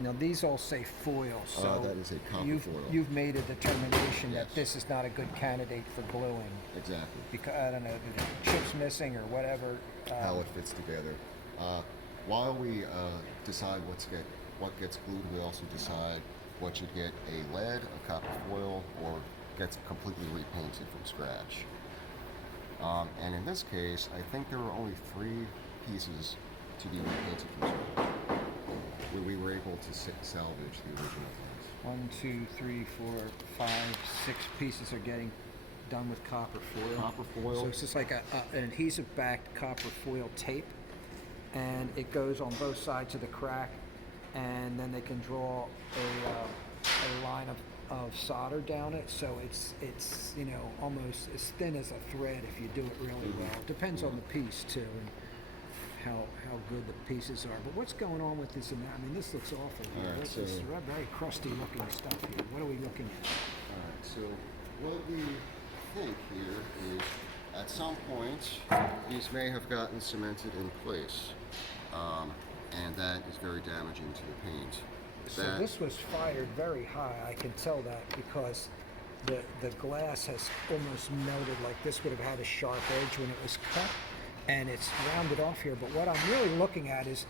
Now these all say foil, so That is a copper you've foil. you've made a determination Yes. that this is not a good candidate for gluing Exactly. because I don't know the chips missing or whatever. How it fits together. While we decide what gets glued, we also decide what should get a lead, a copper foil, or gets completely repainted from scratch. And in this case, I think there were only 3 pieces to be repainted from scratch. We were able to salvage the original ones. 1, 2, 3, 4, 5, 6 pieces are getting done with copper foil. Copper foil. So it's just like an adhesive-backed copper foil tape, and it goes on both sides of the crack, and then they can draw a line of solder down it, so it's you know almost as thin as a thread if you do it really well. Depends on the piece too, and how good the pieces are. But what's going on with this? I mean, this looks awful. All right, This is very crusty looking stuff here. What are we looking at? Alright, so what we think here is at some point these may have gotten cemented in place, and that is very damaging to the paint. So this was fired very high. I can tell that because the glass has almost melted. Like this would have had a sharp edge when it was cut, and it's rounded off here. But what I'm really looking at is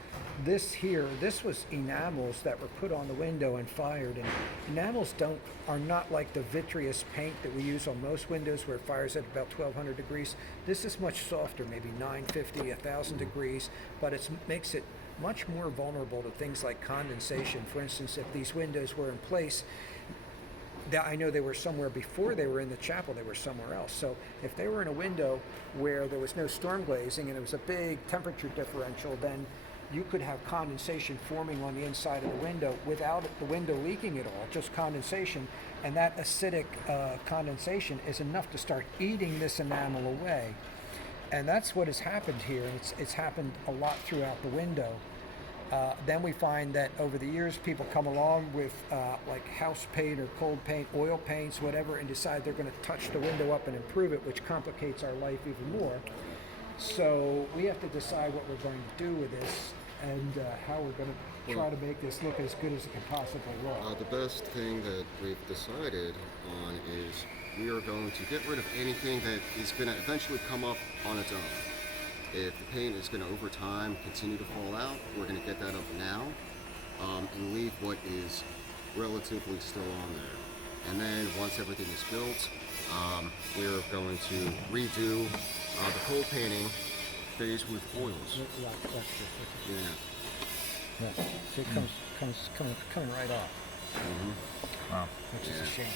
this here. This was enamels that were put on the window and fired. And enamels are not like the vitreous paint that we use on most windows where it fires at about 1200 degrees. This is much softer, maybe 950, 1000 degrees, but it makes it much more vulnerable to things like condensation. For instance, if these windows were in place, I know they were somewhere before they were in the chapel, they were somewhere else. So if they were in a window where there was no storm glazing and it was a big temperature differential, then you could have condensation forming on the inside of the window without the window leaking at all, just condensation. And that acidic condensation is enough to start eating this enamel away. And that's what has happened here. It's happened a lot throughout the window. Then we find that over the years, people come along with like house paint or cold paint, oil paints, whatever, and decide they're going to touch the window up and improve it, which complicates our life even more. So we have to decide what we're going to do with this and how we're going to try to make this look as good as it can possibly look. The best thing that we've decided on is we are going to get rid of anything that is going to eventually come up on its own. If the paint is going to, over time, continue to fall out, we're going to get that up now and leave what is relatively still on there. And then once everything is built, we're going to redo the cold painting phase with oils. Yeah, that's just, Yeah. yeah. So it comes coming right off, Wow. which is a shame.